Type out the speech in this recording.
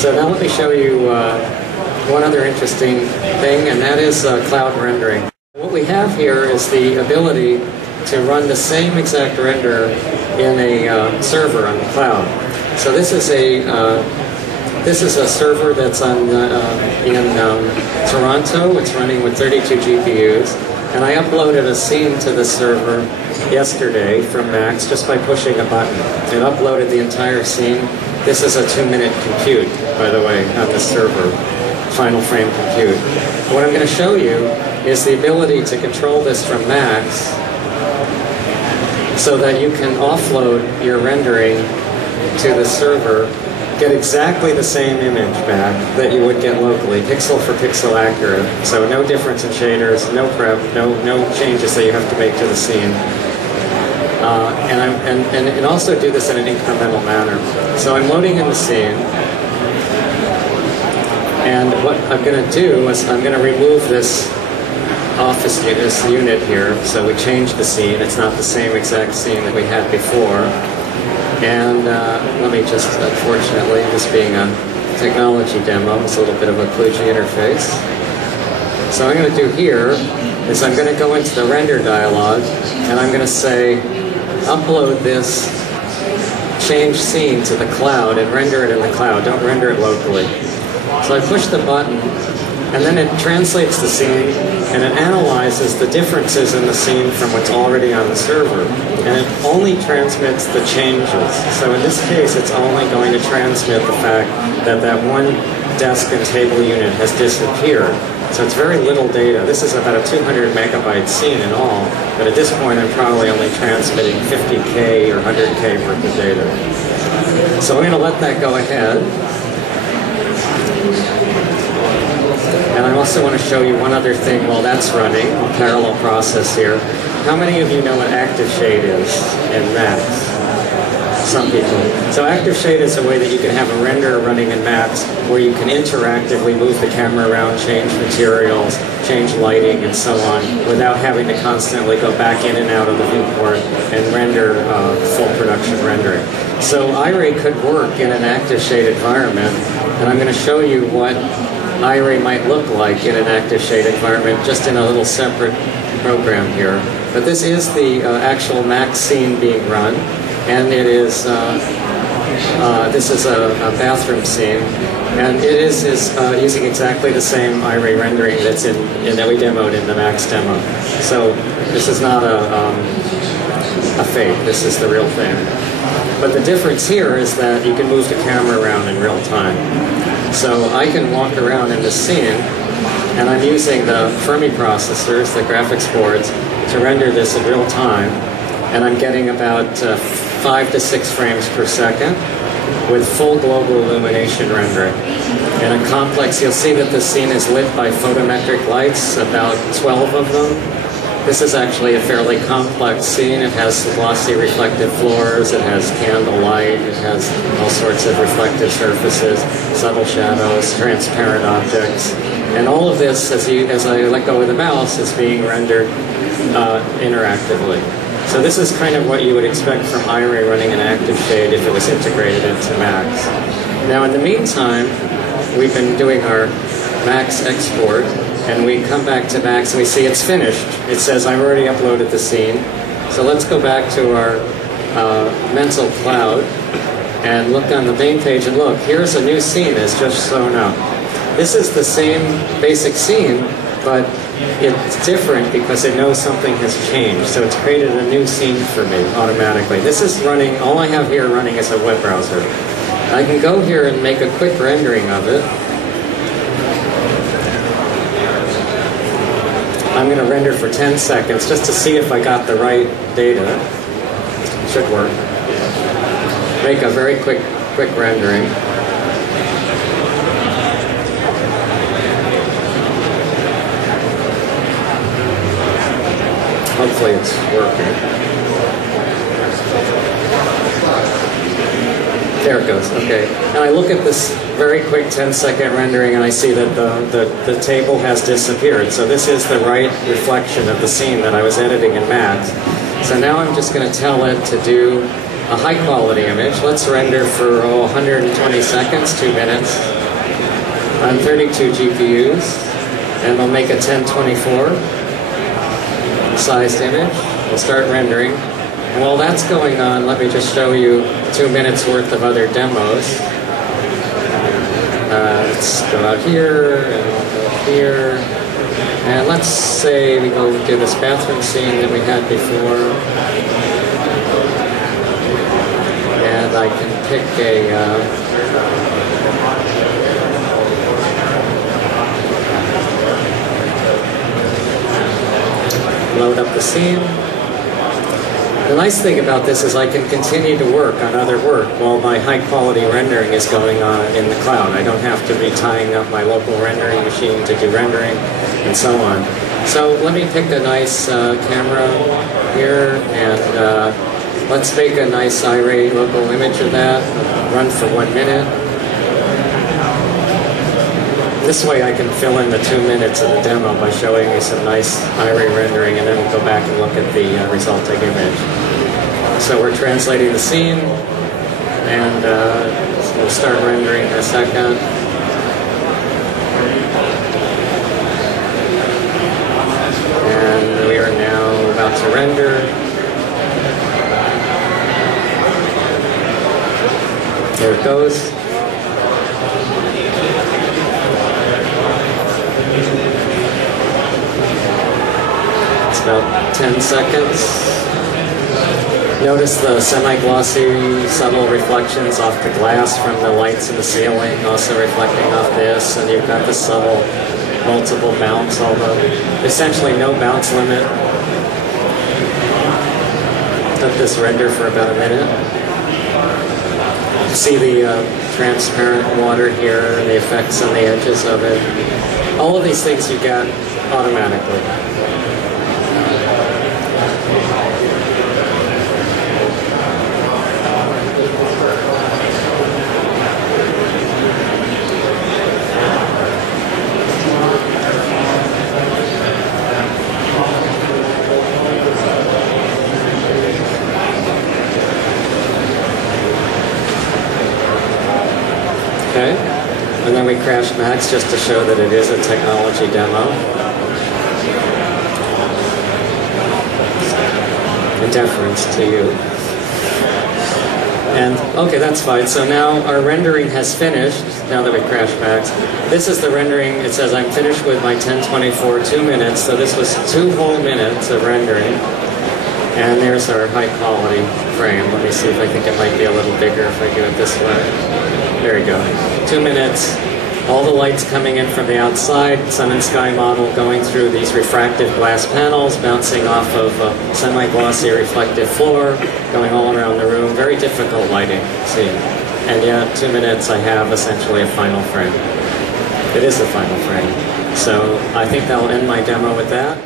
So now let me show you one other interesting thing, and that is cloud rendering. What we have here is the ability to run the same exact render in a server on the cloud. So this is a server that's on in Toronto. It's running with 32 GPUs, and I uploaded a scene to the server yesterday from Max just by pushing a button. It uploaded the entire scene. This is a 2-minute compute, by the way, on the server, final frame compute. What I'm going to show you is the ability to control this from Max so that you can offload your rendering to the server, get exactly the same image back that you would get locally, pixel for pixel accurate. So no difference in shaders, no prep, no changes that you have to make to the scene. And also do this in an incremental manner. So I'm loading in the scene, and what I'm going to do is I'm going to remove this this unit here. So we changed the scene. It's not the same exact scene that we had before. And let me just, unfortunately, this being a technology demo, it's a little bit of a kludgy interface. So what I'm going to do here is I'm going to go into the render dialog, and I'm going to say, upload this change scene to the cloud and render it in the cloud. Don't render it locally. So I push the button, and then it translates the scene, and it analyzes the differences in the scene from what's already on the server. And it only transmits the changes. So in this case, it's only going to transmit the fact that that one desk and table unit has disappeared. So it's very little data. This is about a 200 megabyte scene in all, but at this point I'm probably only transmitting 50K or 100K worth of data. So I'm going to let that go ahead. And I also want to show you one other thing while that's running, a parallel process here. How many of you know what active shade is in Max? Some people. So active shade is a way that you can have a render running in Max where you can interactively move the camera around, change materials, change lighting, and so on, without having to constantly go back in and out of the viewport and render full production rendering. So Iray could work in an active shade environment, and I'm going to show you what Iray might look like in an active shade environment, just in a little separate program here. But this is the actual Max scene being run. And it is, this is a bathroom scene, and it is using exactly the same Iray rendering that's that we demoed in the Max demo. So this is not a fake, this is the real thing. But the difference here is that you can move the camera around in real time. So I can walk around in the scene, and I'm using the Fermi processors, the graphics boards, to render this in real time, and I'm getting about 5 to 6 frames per second with full global illumination rendering. In a complex, you'll see that the scene is lit by photometric lights, about 12 of them. This is actually a fairly complex scene. It has glossy reflective floors, it has candle light, it has all sorts of reflective surfaces, subtle shadows, transparent objects. And all of this, as I let go of the mouse, is being rendered interactively. So this is kind of what you would expect from Iray running an active shade if it was integrated into Max. Now in the meantime, we've been doing our Max export, and we come back to Max and we see it's finished. It says I've already uploaded the scene. So let's go back to our mental cloud and look on the main page, and look, here's a new scene that's just shown up. This is the same basic scene, but it's different because it knows something has changed. So it's created a new scene for me automatically. This is running, all I have here running is a web browser. I can go here and make a quick rendering of it. I'm going to render for 10 seconds just to see if I got the right data. It should work. Make a very quick rendering. Hopefully it's working. There it goes, okay. And I look at this very quick 10-second rendering and I see that the table has disappeared. So this is the right reflection of the scene that I was editing in Max. So now I'm just going to tell it to do a high quality image. Let's render for 120 seconds, 2 minutes, on 32 GPUs, and we'll make a 1024 sized image. We'll start rendering. And while that's going on, let me just show you 2 minutes worth of other demos. Let's go out here, and we'll go here. And let's say we go do this bathroom scene that we had before. And I can pick a... load up the scene. The nice thing about this is I can continue to work on other work while my high quality rendering is going on in the cloud. I don't have to be tying up my local rendering machine to do rendering and so on. So let me pick a nice camera here, and let's make a nice iRay local image of that, run for 1 minute. This way I can fill in the 2 minutes of the demo by showing you some nice iRay rendering, and then we'll go back and look at the resulting image. So we're translating the scene, and we'll start rendering in a second. And we are now about to render. There it goes. About 10 seconds. Notice the semi-glossy subtle reflections off the glass from the lights in the ceiling, also reflecting off this, and you've got the subtle multiple bounce, although essentially no bounce limit. Let this render for about a minute. See the transparent water here, and the effects on the edges of it. All of these things you get automatically. Okay, and then we crash max just to show that it is a technology demo. In deference to you. And, okay, that's fine. So now our rendering has finished, now that we crash max. This is the rendering. It says I'm finished with my 1024 2 minutes, so this was 2 whole minutes of rendering. And there's our high quality frame. Let me see if I think it might be a little bigger if I do it this way. There we go. 2 minutes. All the lights coming in from the outside, sun and sky model going through these refractive glass panels, bouncing off of a semi-glossy reflective floor, going all around the room. Very difficult lighting, see. And yet, 2 minutes I have essentially a final frame. It is the final frame. So I think that'll end my demo with that.